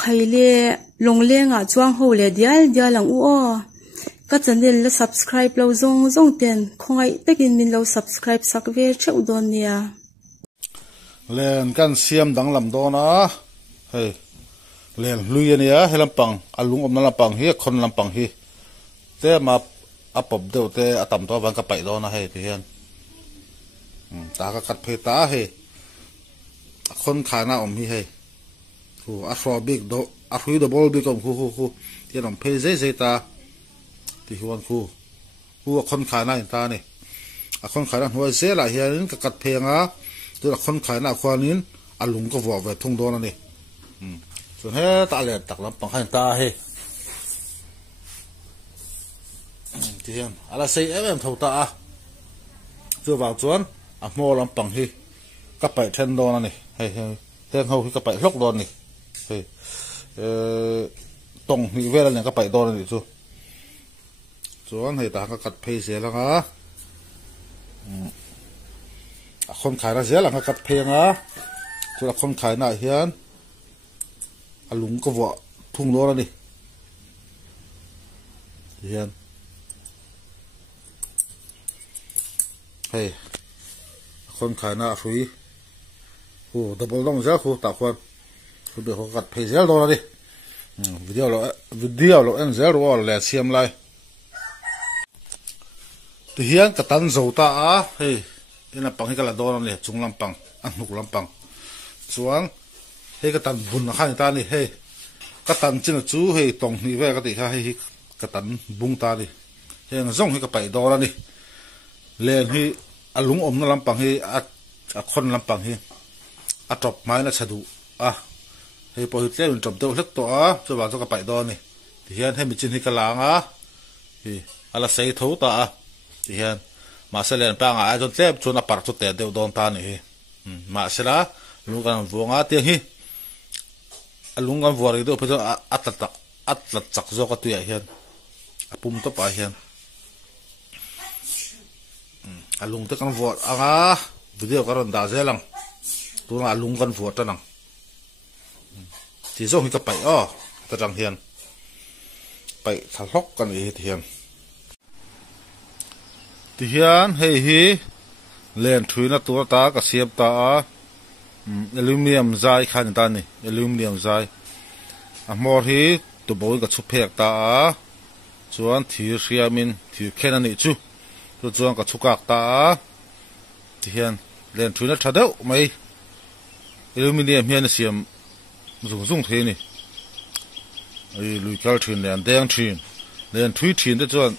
khai le long le nga chuang ho le dial dial ang u o ka channel la subscribe lo zong zong ten khongai takin min lo subscribe sak ve cheu don nia len kan siam dang lam do na hey len luya nia helam pang alung om na lam pang hi khon lam pang hi te ma apop deu te atam to bang ka pai do na hey ti hian ta ka kat phei ta he khon khana om hi hey hu a fro big do a hui do bol big om hu ti nom phei zai ta ti huan hu a khon khana in ta ni a khon khana huwa zela hian ka kat phei nga tu a khon khana khwanin alung ka wa ve thung do na ni so he ta le tak lam pang han ta he ti hian ala sei em thau ta a chu wa chuan a mo lam pang hi ka pai then do na ni he ten ho hi ka pai hlok do ni he tong hi ve la ka pai do na ni chu chuan he ta ka kat phei se la nga a khon khai ra zel anga kat phei nga chu a khon khai na hian alung ka wa thung do na ni hian hey khon khai na hui hu double dong za khu ta khwan khu be ho kat phei zel do na ni video lo en zel ro le siam lai ti hian ka tan zo ta a hey ina pang hi kala do na ni chung lam pang an hnuk lam pang chuan hey ka tan bun na khan ta ni hey ka tan chin chu hey tong ni ve ka ti kha hey ka tan bung ta ni hen zong hi ka pai do na ni len hi alung om na lam pang hi a khon lam pang hi a top mai na chadu a hey po hi tlem top do hlek to a chu wa chu ka pai do ni ti hian he mi chin hi ka la nga hi ala sei tho ta a ti hian ma se len pa nga a jon tlem chuna par chu te deu don ta ni hi ma se la lung kan vuanga ti hi alung kan vuari do phe atlat chak zo ka tu ya hian apum to pa hian alung te kan vuat anga video karon da zelang tu nga alung kan vuat ta nang ti zo hi ka pai ta jang hian pai thalok kan hi ti hian hei hi len thuina tu ta ka siam ta aluminium zai khan ta ni aluminium zai a mor hi tu boi ka chu phek ta chuan thir hriamin thir khen ani chu tu chuan ka chukak ta ti hian len thuina thadeu mai aluminium hian siam zung the ni ai lui kal thin len deng thin len thui thin te chuan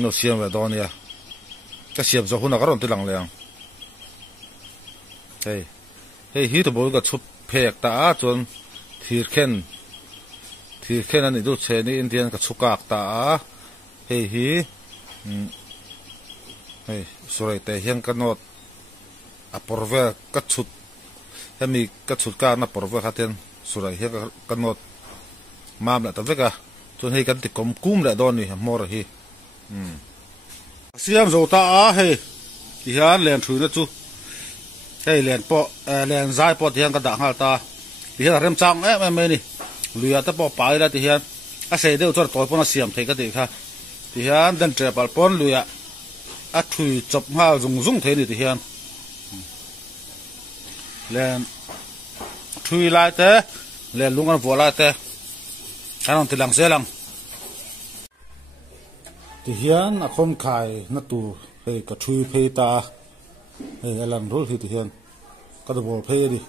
no siam ve don ya ka siam zo huna karon te lang leng hey hi to boi ka chu phek ta chuan thir khen ani du che ni indian ka chukak ta hey hi hey sorry te hian ka not a porve ka chut hemi ka chut ka na porve khaten surai he ka not mam la ta veka chuan hei kan ti kom kum la don ni mor hi siam zo ta he ti hian len thui na chu hey len po len zai po thiang ka da ngal ta ti hian rem chang em ni luya ta po pai la ti hian a sei deu chor toy pona siam thei ka ti kha ti hian dan tre pal pon luya a thui chop ha zung thei ni ti hian len thui lai te len lungan vo lai te anong tilang selang ti hian a khon khai na tu hey ka thui phei ta hey alan rol hi ti hian ka do bol phei di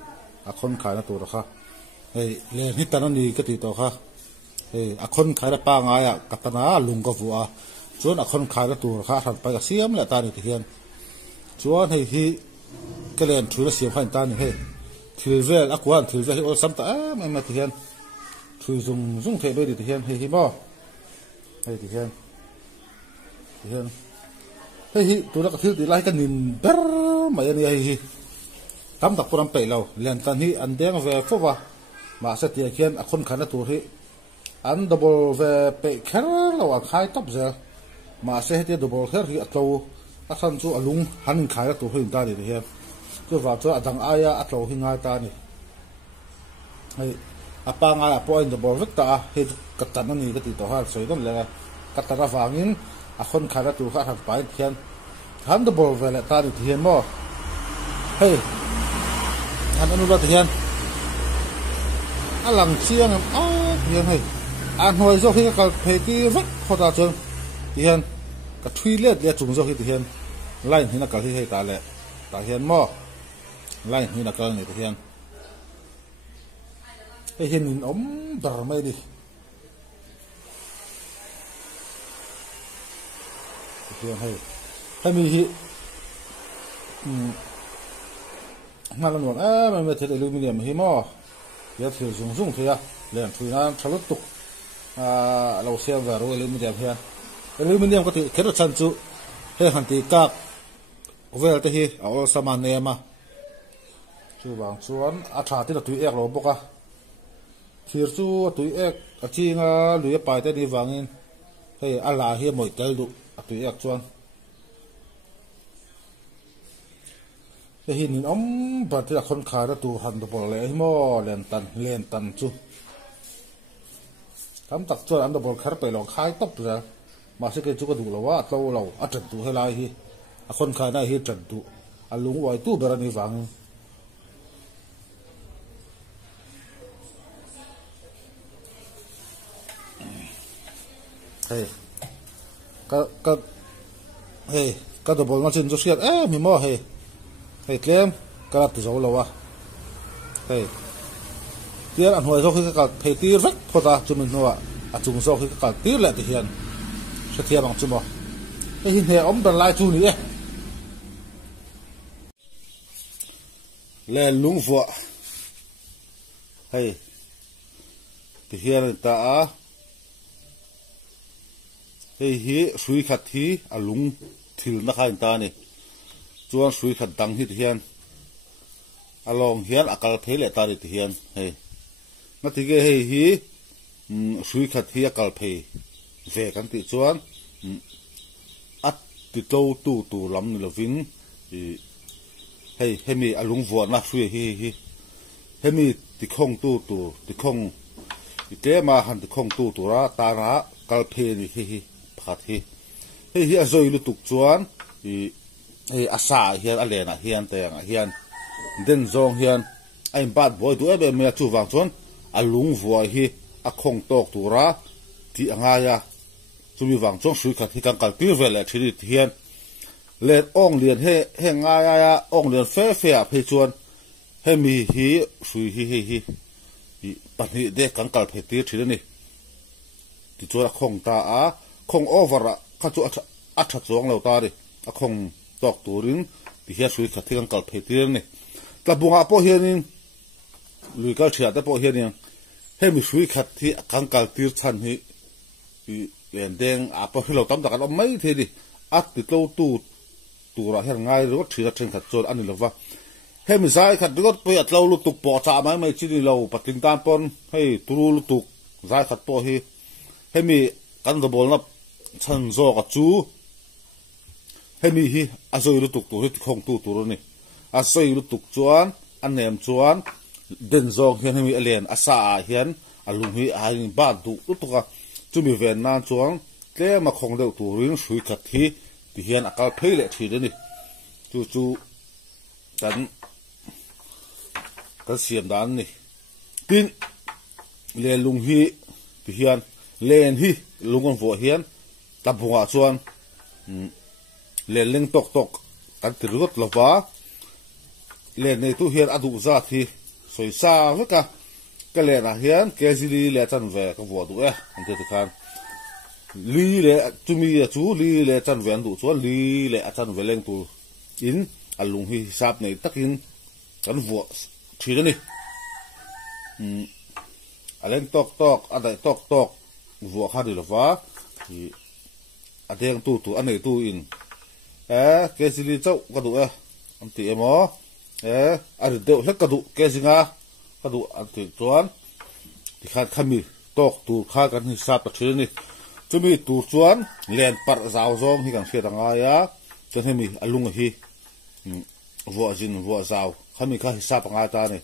a khon khai na tu ra kha hey len hi tan ani ka ti to kha hey a khon khai ra pa nga ya ka ta na lung ka vu a chuan a khon khai na tu ra kha than pa ka siam la ta ni ti hian chuan hei hi ka len thui ra siam phan ta ni hey thil vel a kwan thil vel hi ol sam ta ma ti hian thui zung the be di ti hian hei hi mo hei ti hian hei hi tu ra ka thil ti lai ka nin ber mai ani hei hi tam tak puram pe lo len tan hi an deng ve fowa ma sa ti khian a khon khana tur hi an double ve pe kher lo a khai top ze ma se he ti double kher hi a tlo a khan chu alung han khai tu hin ta ni hian chu wa chu adang aya a tlo hi ngai ta ni hei apa nga apo in the ball vekta he katan ani ka ti to har soi don le katara wangin a khon khara tu kha thak pai thian han the ball vele ta ri thian mo hey han anu la thian alang chiang a thian hey an hoi zo hi ka phei ti vek khoda chon thian ka thui le le chung zo hi thian line hina ka hi he ta le ta hian mo line hina ka ni thian hey hin in dar mai đi thian hey hay mi hi ngal non ma me thel aluminium hi mo ya thil zung zung thia len thui na thalut tuk lo siam va ro aluminium hian aluminium ko ti khero chan chu he han ti kak vel te hi all saman ne ma chu wang chuan a tha ti la tui ek lo boka thir chu tui ek a chinga lui pai te ni wangin hei ala hi moi tel du a tui ek chuan he hin in ba ti la khon kha ra tu han do bol le hi mo len tan chu tam tak chuan an do bol khar pe lo khai top ra ma se ke chu ka du lo wa tlo lo a tan tu he lai hi a khon kha na hi tan tu a lung wai tu ber ani wang hey ka do bol na chin jo siat mi mo hey tlem ka tu zo lo wa hey tiar an hoi zo khi ka phei tir vek phota chumin nowa a chung zo khi ka tir la ti hian se thia bang chu mo hin he dan lai chu ni le lung vo hey ti hian ta a hey hi sui khat hi alung thil na khain ta ni chuan sui khat dang hi hian along hian akal phele ta ri ti hian hey na ti ge hey hi sui khat hi akal phei ve kan ti chuan at ti to tu lam ni lovin hey hemi alung vo na sui hi hemi ti khong tu ti khong te ma han ti khong tu ra ta ra kal phe ni hi phat hi hi azoi lu tuk chuan asa hian alena hian te nga hian den zong hian aim bat boy du ebe me chu wang chon alung vuai hi a khong tok tura ti anga ya chumi wang chong sui khat hi kan kal tir vele thiri hian let ong lian he nga ya ong lian fe a phe chuan he mi hi sui hi pani de kan kal phe tir thiri ni ti chura khong ta a khong over kha chu a tha chong lo ta ri a khong tok turin ti hian sui khat kan kal phe tir ni ta bunga po hianin lui kal thia ta po hianin hemi sui khat thi kan kal tir chan hi len deng a po hilo tam ta kan mai the di at ti to tu ra her ngai ro thira thren khat chon ani lova hemi zai khat got po at lo lu tuk po cha mai chi ni lo patling tan pon hei turu lu tuk zai khat po hi hemi kan do bol na chan zo ka chu hemi hi azoi lu tuk tu hi khong tu ro ni azoi lu tuk chuan anem chuan den zong hian hemi alen asa a hian alung hi a in ba du tuka chumi ven nan chuan tle ma khong deuh turin sui khat hi ti hian akal pheile thi de ni chu kan siam dan ni tin le lung hi ti hian len hi lungon vo hian tabunga chuan le leng tok kan tirut lova le nei tu hian adu za thi soi sa veka ka le na hian kezili le chan ve ka vo du an te khan li le tumi chu li le chan ve du chuan li le a chan ve leng tu in alung hi sap nei takin kan vo thi ni aleng tok adai tok vo kha di lova hi adeng tu anei tu in kezili chau ka du an ti emo ari deuh hlek ka du kezinga ka du an ti chuan ti khat khami tok tu kha kan hi sap ta thil ni chumi tu chuan len par zaw zong hi kan hriat anga ya chen hemi alung hi vo zaw khami kha hi sap anga ta ni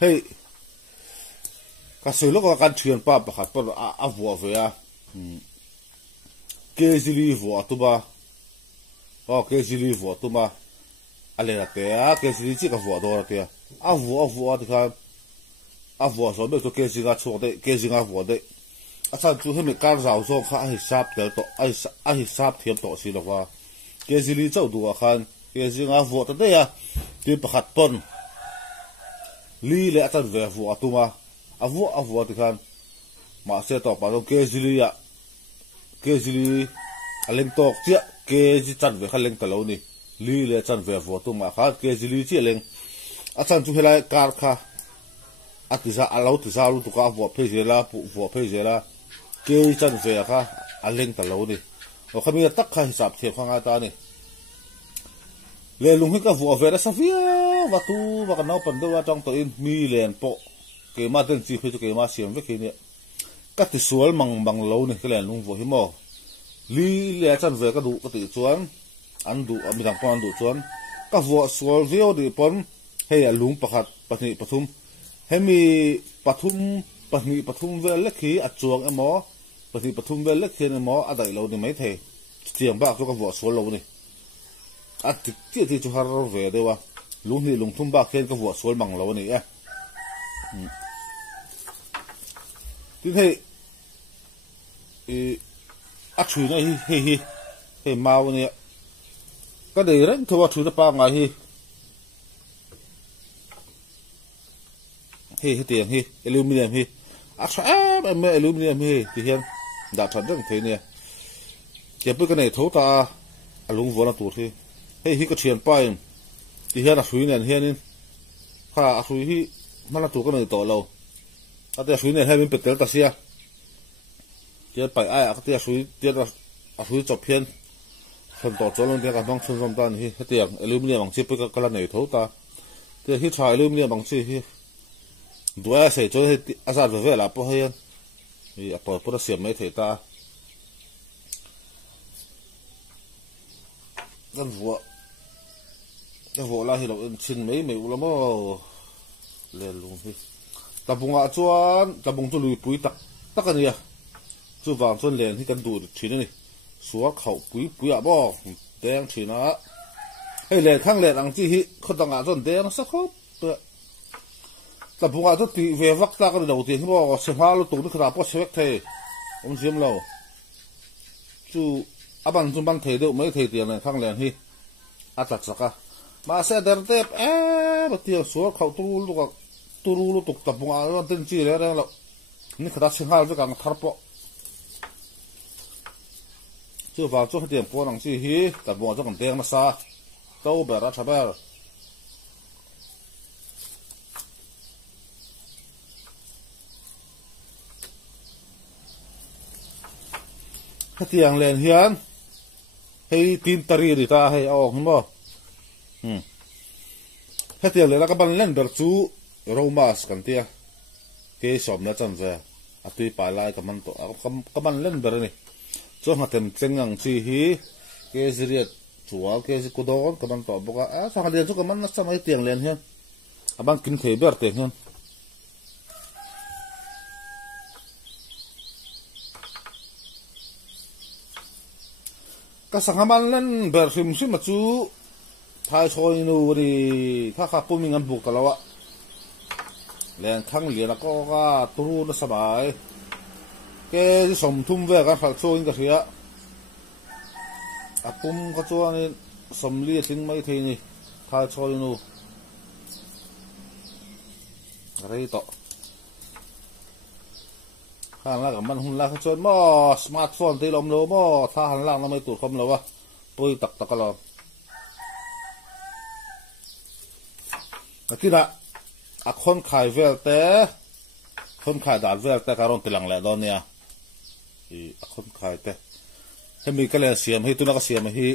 hei ka sei lo ka kan thian pa pakhat pa a vua ve a kezili vua tu ba kezili vua tu ma ale la te a kezili chi ka vua do la te a vua ti khan a vua so be to kezili ga chu de kezili ga vua de a chan chu he me kar zau zo kha hi sap tel to a hi sap thiam to si lo wa kezili chau du khan kezili ga vua ta de ya ti pakhat pon li le atan ve vua tu ma a vua ti khan ma se to pa lo kezili ya kezili aleng tok chia kezi chan ve khaleng ta lo ni li le chan ve vua tu ma kha kezili chi leng a chan chu helai kar kha atisa alo tisa lu tu ka vua phejela pu vua phejela kezi chan ve kha aleng ta lo ni o khami tak kha hisap the khanga ta ni le lung hi ka vua ve ra savia wa tu wa ka nau pan do wa tong to in mi len po ke ma ten chi phe ke ma siam ve ke ni ka ti sual mang lo ni ke len lung vo hi mo li le chan ve ka du ka ti chuan an du ami dang pon du chuan ka vua sual vio di pon he ya lung pakhat pahni pathum hemi pathum ve le khi a chuang emo pahni pathum ve le khi emo a dai lo ni mai the chiang ba ka vua sual lo ni a ti chu har ve de wa lung hi lung thum ba khen ka vua sual mang lo ni a tin a chui na hi mau ni ka de ren thwa thu na pa nga hi tiang hi aluminum hi a cha me aluminum hi ti hian da than dang the ni ke pu ka nei tho ta alung vo na tu thi hi ka thian pa in ti hian a hui nen hian in kha a hui hi mana tu ka nei to lo a te hui nen hemin petel ta sia ke pai a ka te hui te a hui chop hian thon to cholon te ka bang thon som tan hi tiang aluminum ang chi pu ka la nei tho ta te hi tha aluminum ang chi hi dua se cho he azar ve la po hian i a por pura siam mai theta gan vo la hi lo chin mai ulamo le lung hi tabunga chuan tabung tu lui pui tak ania chu wang chuan len hi kan du thin ni suwa khau pui a bo teng thina hei le khang le ang chi hi khotanga chuan teng sa khop tabunga chu ti ve vak ta ka lo ti bo se ha lu tu ni khra po se vek the sim lo chu aban chu ban the de mai the ti na khang len hi a ta chaka ma se der te ba ti so khau tu lu tuk tabunga ro ten chi le lo ni khra se ha ju ka thar po chu wa chu hatiam po nang chi hi tabunga chu kan teng na sa to ba ra thaber hatiang len hian hei tin tari ri ta hei ong mo hatiang len ka ban len ber chu romas kan tia ke som na chan ve atui pa lai ka man to ka ban len ber ni chu hatem chengang chi hi ke zriat chual ke zi kudon ka ban to boka a sa halian chu ka man na samai tiang len hian abang kin thei ber te hian ka sangaman len ber sim chu thai choi nu ri kha pumin an buk talawa len thang li la ko ga turu na sabai ke som thum ve ka khal chu in ka ria apum ka chuan som li thing mai thei ni thai choi nu rei to han la ka man hun la ka chuan mo smartphone te lom lo mo tha han lang na mai tu khom lo wa pui tak lo akira a khon khai vel te khon khai dar vel te karon tilang le don nia i a khon khai te hemi ka le siam hi tu na ka siam hi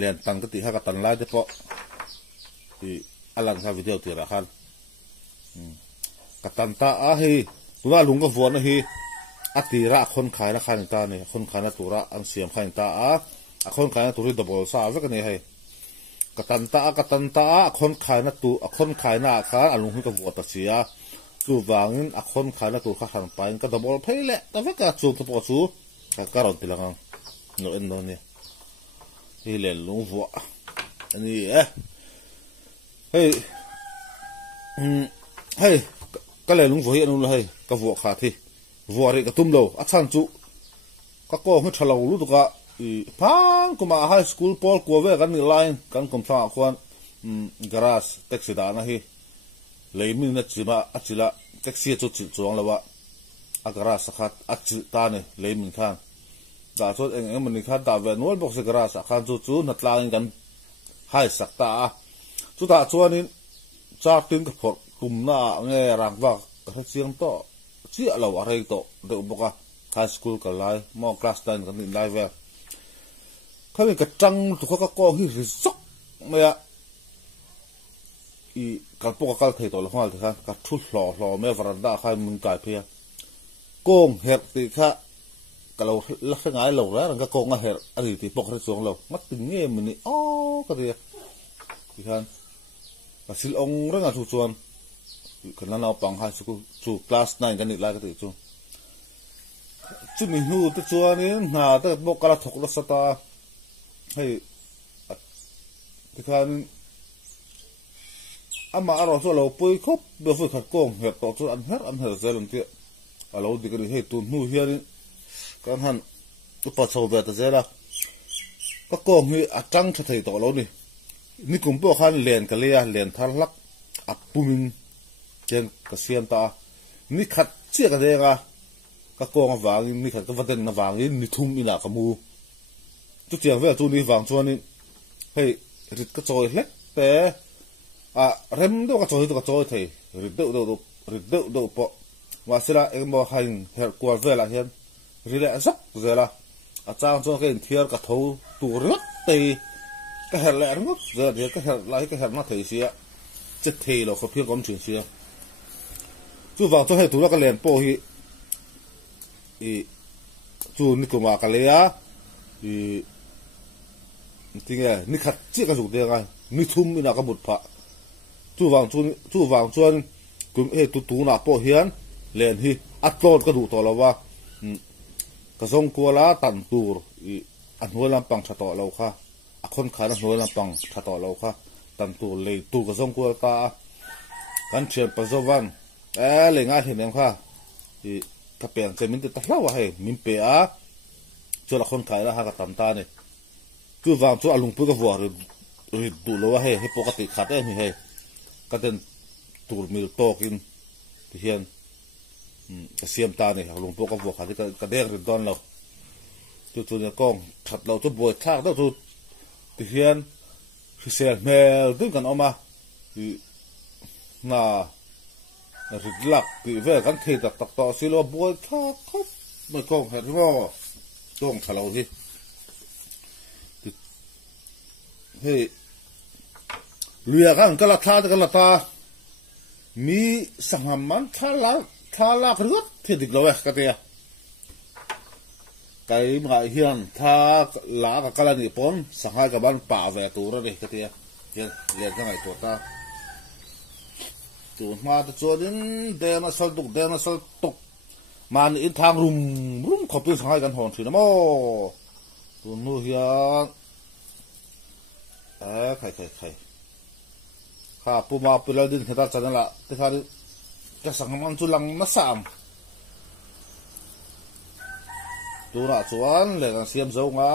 len tang ka ti ha ka tan lai te po i alang sa video ti ra khan ka tan ta a hi tu na lung ka vo na hi atira khon khai na khan ta ni khon khai na tura ang siam khan ta a khon khai na turi double sa ve ka ni hai ka tan ta khon khai na tu a khon khai na kha alung hi ka vo ta sia chu wangin a khon khana tu kha han pain ka dobol pheile ta veka chu to po chu ka karon tilang no en no ni hi le lu vo ani hey hey ka le lung vo hi anu hey ka vo kha thi vo ri ka tum lo a chan chu ka ko hu thalo lu tu ka phang kuma high school pol ko ve kan ni line kan kom tha khwan garage taxi da na hi leimin na chima achila taxi chu chi chuang lawa a garage sakhat achi ta ne leimin khan da chot eng mani kha da ve nol box garage khan chu na tlang kan hai sakta chu ta chuanin chak tin ka phor tum na nge rang wa ka chiang to chi alo a rei to de boka high school ka lai mo class 10 kan ni lai ve kami ka tang tu ka ko hi risok maya i kalpo kal thei to lawal the ka thu hlo me varanda khai mun kai phia kong her ti kha kalo la ngai lo ra ka kong a her ari ti pok re chuang lo mat ti nge mini o ka ti khan ka sil ong ranga thu chuan kana na pang ha chu class 9 kan ni la ka ti chu mi hu te chuan ni na ta bok kala thok lo sata hey ti khan ama aro so lo pui khop be fu khat kong he to chu an her zelon ti alo dikri he tu nu hian kan han upa chho be ta zela ka kong hi atang tha thei to lo ni kum po khan len ka leya len thar lak apumin chen ka siam ta ni khat che ka dega ka kong awang ni khat ka vaden na wang ni thum ina ka mu tu tiang ve tu ni wang chuan ni hei rit ka choi hlek pe rem do ka choi thei rit do po wasila emo hain her kwar vela hian rile zak zela a chang chong ke thiar ka tho tu rat te ka her le ngot ze de ka her lai ka her na thei sia che thei lo ko phir kom chin sia chu wang cho he tu la ka len po hi chu ni ko ma ka le ya tinga ni khat chi ka ju de ga ni thum ina ka but pha chu wang chuan kum e tu na po hian len hi atlot ka du to lawa ka zong ko la tan tur an hualam pang tha to lo kha a khon kha na hualam pang tha to lo kha tan tur le tu ka zong ko ta kan chen pa zowan le nga hi nem kha ka pen chemin te ta hlawa he min pe a chu la khon khai la ha ka tam ta ne chu wang chu alung pu ka vor ri du lo he po ka ti khat e mi he ka den tur mil tokin ti hian ka siam ta ni lung po ka bo kha ka der ri don lo chu ne kong that lo chu boi thak do chu ti hian sel mel du kan oma na ridlak ti ve kan thei tak to silo boi thak khop mai kong her ro tong thalo hi hey luya kan kala ta mi sangaman thala krut thidik lo ka te kai ma hian tha la ka kala ni pon sangai ka ban pa ve tu ra ni ka te hian le ka ngai to ta tu ma ta chodin de na sal tok man in thang rum khop tu sangai kan hon thina mo tu nu hian khai ha puma pilal din khata chanala te khari ka sangman chu lang na sam tura chuan le kan siam zo nga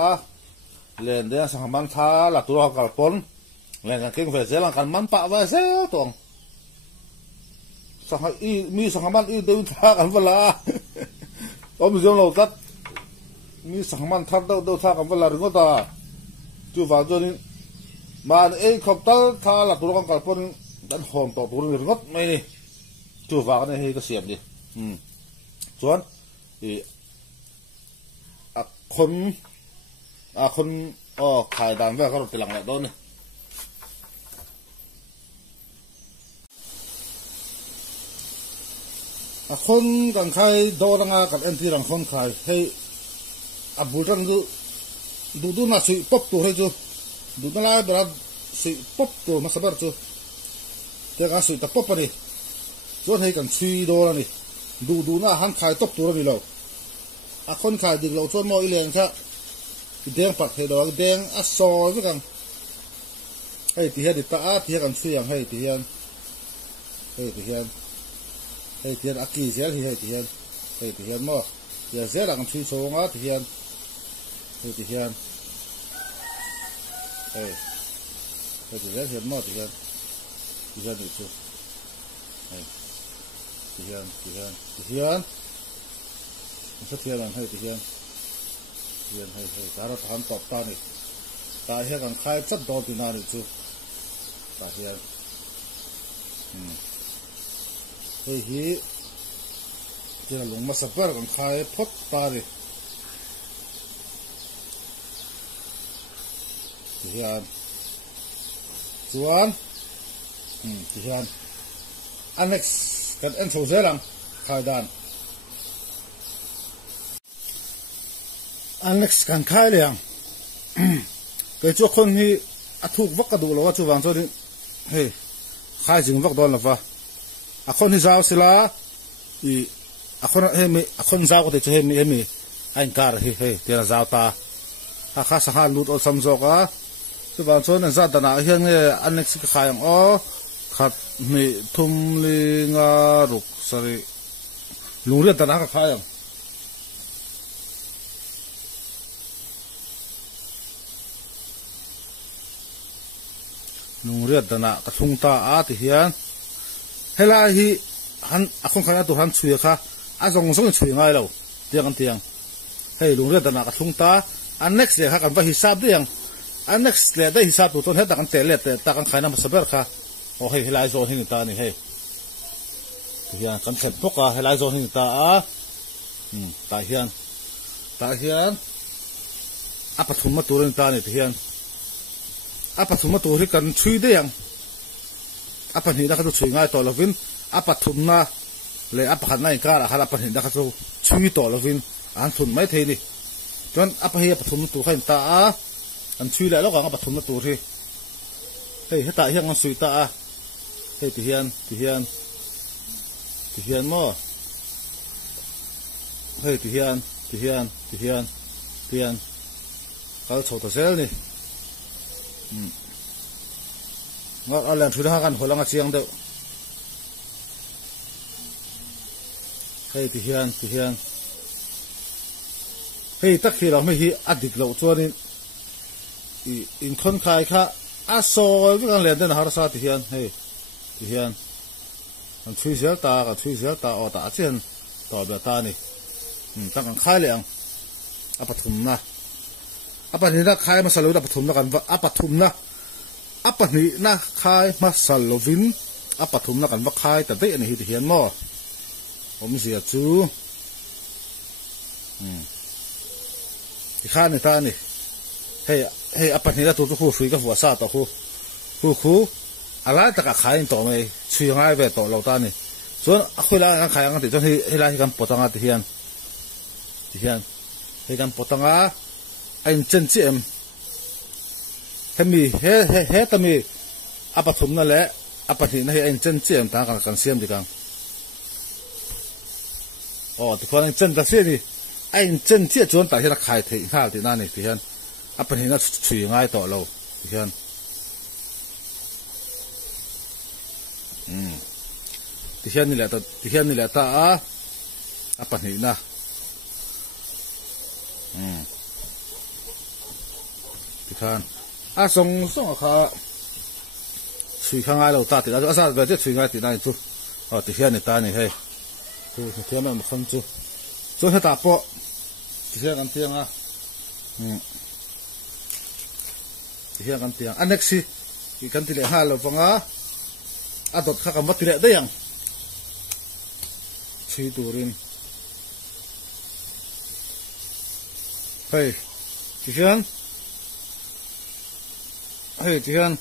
len de sangman tha la tura kal pon len kan king ve zelang kan man pa va se tong sangha i mi sangman i de tha kan wala om zong lo tat mi sangman tha do tha kan wala ringota chu va jonin man ei khop tal tha la tur kan kal pon dan hom to tur ni ngot mai ni chu wa ne he ka siam ni chuan a khon khai dan ve ka ro tilang la do ni a khon kan khai do ranga kan en thi rang khon khai hei a bu rang du na si pop tu he chu du na la si pop tu ma sabar chu te ga si ta pop ni chuan hei kan chui do ani du na han khai top tur ani lo a khon khai dik lo chuan mo i leng kha deng pat he do deng a so với kang hei ti hian ta a ti kan chui ang hei ti hian a ki zel hi hei ti hian mo ya zel ang chui chonga ti hian hei ti hian hei ti zel mo ti hian ni chu hei ti hian sa tian ang hei ti hian hei ta ra han top ta ni ta hian kan khai chat do ti na ni chu ta hian hei hi tiang lung ma sapar kan khai phot ta ri ti hian chuan ti hian annex kan en so zelang khai dan annex kan khai liang cái chỗ con hi thuk vắc cả đủ lo chu wang cho đi hey khai jing vắc don la va a con hi zao sila i a con he mi a con zao ko te chu he mi anh kar hi hey te zao ta a kha sa ha lut ol sam zo ka chu wang cho na za da na hian nge annex ka khai ang o khat mi thum li nga ruk sari lung ri da na ka khai ang nung riat dana ka thung ta a ti hian hela hi han akhong khana tu han chui kha a jong jong chui ngai lo tiang hei lung riat dana ka thung ta an next le kha kan va hisab diang an next le da hisab tu ton he ta kan te le ta kan khaina masaber kha o hei helai zo hing ta ni hei ti hian kan khet poka helai zo hing ta a ta hian a pathum ma turin ta ni ti hian apa thuma tu ri kan chui de yang apa ni da ka chui ngai to lovin apa thumna le apa khan nai ka ra hala pa ni da ka chui to lovin an thun mai thei ni ton apa hi apa thum tu khain ta a an chui la lo ka apa thum tu ri hei heta hiang an sui ta a hei ti hian mo hei ti hian ka chho ta sel ni ngot alan thu da kan holang a chiang de hei ti hian hei tak khi lo me hi adik lo chuanin in thon khai kha a so vi kan len den har sa ti hian an chui zel ta o ta chen to ba ta ni ta kan khai le ang a pathum na apa ni na khai ma salo da pathum na kan a pathum na apa ni na khai ma salovin a pathum na kan va khai ta de ani hi hian mo om zia chu ti kha ni ta ni hei apa ni da tu khu sui ka fu sa ta khu ala ta ka khai to mai chui ngai ve to lo ta ni chuan a khoi la kan khai ang ti chuan hi la hi kan potanga ti hian hei kan potanga anh chân chị em he tami apa thum na le apa thi na hi anh chân chị em ta kan siam di kang o ti khon anh chân ta se ni anh chân chị chuan ta hi na khai thei hal ti na ni ti hian apa hi na chui ngai to lo ti hian ti hian ni la ta a apa ni na khan a song kha chui khang ai lo ta ti a sa ve te chui ngai ti nai chu o ti hian ni ta ni hei tu thiam ma khon chu he ta po ti hian kan tiang a ti hian kan tiang anexi ki kan ti le ha lo panga a dot kha kam ti le de yang chui turin hei ti hian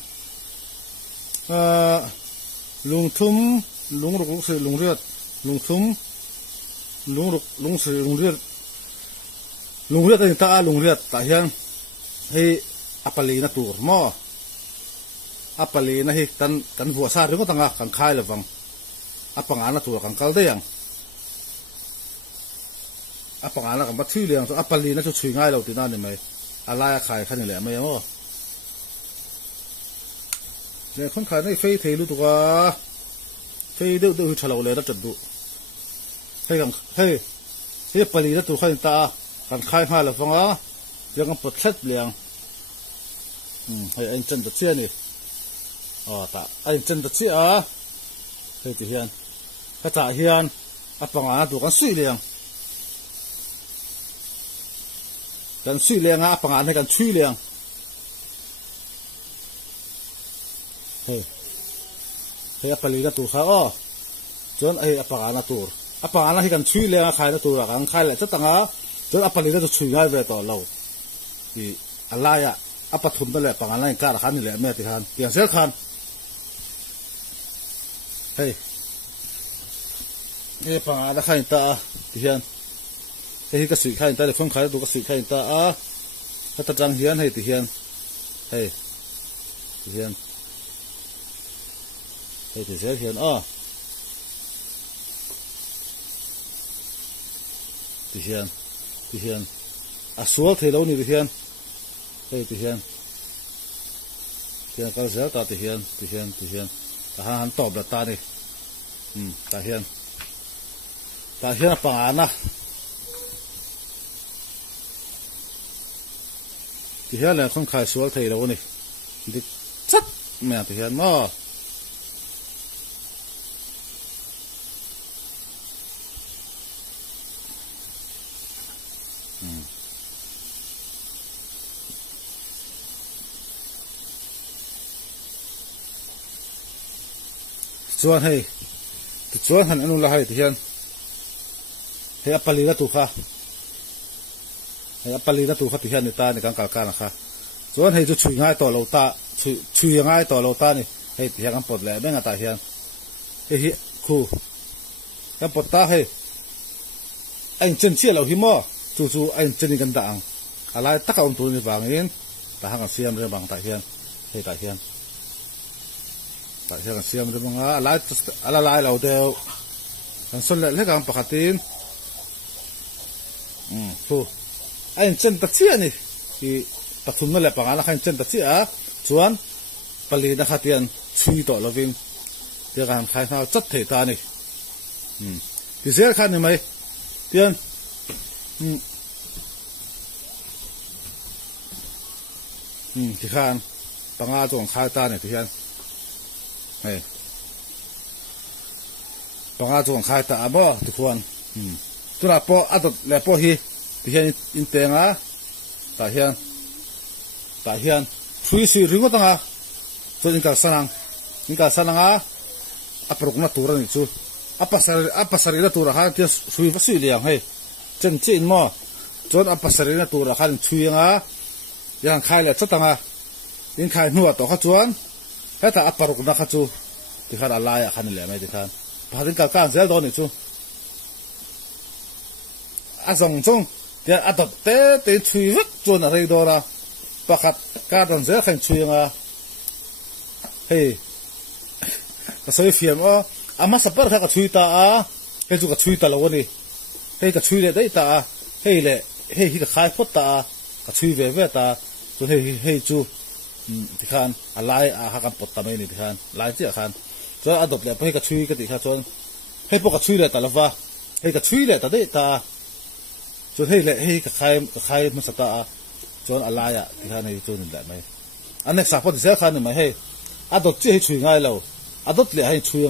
lung thum lung ruk se lung riat lung thum lung ruk lung se lung riat ta lung riat ta hian hei apali na tur mo apali na hi tan vuwa sa ringo tanga kan khai lawang apangana tu kan kal deyang apangana kan bathui liang to apali na chu chui ngai lo tina ni mai alaya khai khani le mai mo le khon khai nei fei thei lu tu ka fei de de thalo le da tadu hei kan hei he pali na tu khai ta kan khai ha la fanga yang pot thlet liang hei anh chân da chia ni ta anh chân da chia hei ti hian ka ta hian apangana tu kan sui liangกันชื่อเลี้ยงอ่ะปังอันให้กันชื่อเลี้ยงเฮ้ยปลีนัตัวเขาอ๋อจนไอ้ปังอันตัวปังอันให้กันชื่อเลี้ยงใครนัตัวกันใครแหละจะตั้งอ่ะจนปลีนัตัวชื่อง่ายไปต่อเราที่อะไรอ่ะปัทุนนั่นแหละปังอันให้การขันนี่แหละแม่ที่ขันเตียงเสียขันเฮ้ยปังอันให้ตาที่ยันเฮ้ยก็สื่อข้าอินตาเด็กฟังขายตัวก็สื่อข้าอินตาถ้าตาจังเฮียนให้ติเฮียนเฮ้ยติเฮียนเฮ้ยติเสียเฮียนติเฮียนสวลเทเรานี่ติเฮียนเฮ้ยติเฮียนก็เสียตาติเฮียนตาหันตอบแล้วตานี่ตาเฮียนปังอันนะที่เห็นเลยคนขายสวนไทยเราเนี่ยดิจัดแม่ที่เห็นมั้งสวนให้สวนหันอนุรักษ์ให้ที่เห็นให้อัปลีละตุค่ะให้ปลีนัตัวเขาที่เห็นในตาในการกานะคะส่วนให้จะช่วยง่ายต่อเราตาช่วยง่ายต่อเราตานี่ให้ที่เห็นกันปลดแหล่ไม่งั้นตาเห็นให้คู่กันปลดตาให้ไอ้เจนเชี่ยเราหิมะจู่ๆไอ้เจนนี่กันด่างอะไรตะกอนตัวนี้บางเองตาหางกันเสียมเรื่องบางตาเห็นให้ตาเห็นกันเสียมเรื่องบางอะไรเราเดียวกันส่วนเล็กกันปกติคู่ไอ้เจนตัดเชี่ยนี่ที่ปัทุนนั่นแหละปังอันละไอ้เจนตัดเชี่ยส่วนปลีนักขัดเตียนช่วยต่อเราวิ่งเดี๋ยวการขายข้าวจัดเถิดตานี่ที่เสียขันนี่ไหมเตียนที่ขันปังอาจงขายตาเนี่ยที่เตียนปังอาจงขายตาบ่ทุกคนตัวละพออัดแล้วพอฮีที่เห็นอินเตงตาเห็นช่วยสิริงก็ตั้งจนอินกัสนังปรุกนัตัวนี่จู่อัปสรีนัตัวฮันที่ช่วยสิเลี้ยงให้เจนจีนมั่วจนอัปสรีนัตัวฮันช่วยยังขายเลยจะตั้งยิงขายนัวต่อข้าจวนแค่แต่อัปรุกนักข้าจู่ที่ขันอะไรขันนี่แหละไม่ที่ขันพอถึงการเสียโดนนี่จู่จงเดี๋ยวอัดเตะช่วยวัดจนอะไรโดนประคัดการทำเสียขันช่วยเฮ้ยก็สวยเฟียมมาสับปะรดก็ช่วยตาเฮ้ยจู่ก็ช่วยตาเราวันนี้เฮ้ยก็ช่วยเลยได้ตาเฮ้ยก็ขายพดตาก็ช่วยเว่ตาจนเฮ้ยจู่ที่ขันอะไรหักกันปดตาไม่นี่ที่ขันลายเจ้าขันจนอัดเลยเฮ้ยก็ช่วยกันที่ขันจนเฮ้ยพวกก็ช่วยเลยตาละฟ้าเฮ้ยก็ช่วยเลยตาได้ตาจนเฮ้ยก็ขายมันสตาจนอะไรที่ขันในจนนี่แหละไหมอันนี้สับปะที่เสียขันนี่ไหมเฮ้ยอัดจี้ให้ช่วยง่ายเราอัดเลยให้ช่วย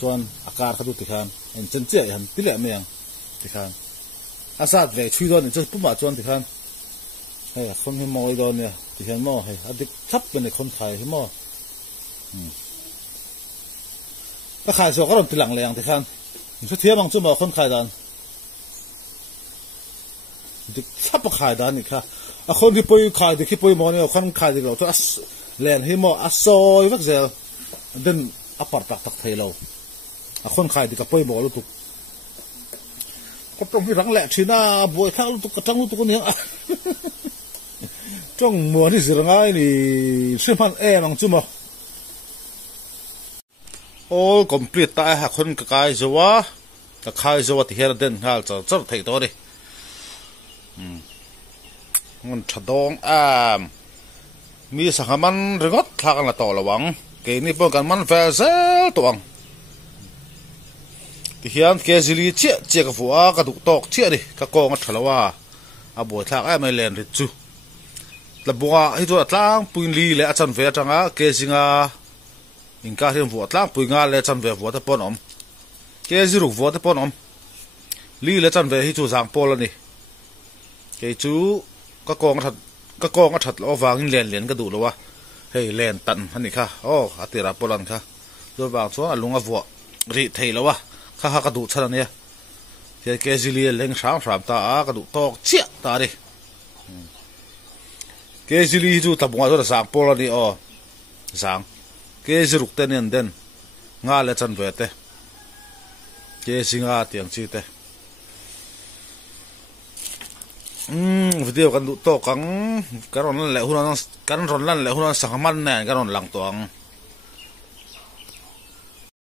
จนอาการเขาดูที่ขันเห็นจนเจ้าเห็นที่แหลมยังที่ขันอาซาดเลยช่วยโดนจนปุ๊บมาจนที่ขันเฮ้ยคนให้มองโดนเนี่ยที่เห็นมอเฮ้ยอันนี้ทับเป็นในคนขายให้มอถ้าขายส่วนก็โดนติดหลังเลยที่ขันสุดท้ายบางจุดมาคนขายดันดิทับขายดันนี่ค่ะคนที่ไปขายที่ไปมองเนี่ยคนขายที่เราตัวแลนให้มอซอยวักเซลเดินอัปปาร์ตักไทยเราคนขายที่กับไปมองเราตุกก็ต้องมีรังแหลกชีน่าบวยข้าวเราตุกกระจังเราตุกคนนี้จ้องมัวนี่สิรังไงนี่เชื่อมันบางจุดมา all complete ta ha khun ka kai zowa ta khai zowa ti her den hal char char thei to ri ngon thadong mi sangaman ringot thak na to lawang ke ni pon kan man fa sel toang ti hian ke zili che ka fuwa ka du tok che ri ka kong a thalawa a bo thak ai mai len ri chu la bunga hi to atlang puin li le achan ve atanga ke singa inka hian vu atlang pui nga le chan ve vu ta pon om ke ziruk vu ta pon om li le chan ve hi chu jang pol ani ke chu ka kong a that lo wangin len ka du lo wa hei len tan ani kha atira polan kha do wang chu alunga vu ri thei lo wa kha ha ka du chan ani ke zili leng ram ta a ka du tok chia ta ri ke zili chu tabunga do jang pol ani jang ke ziruk ten en den nga le chan ve te ke singa tiang chi te video kan du to kang karon le hunan kan ron lan le hunan sangman ne karon lang toang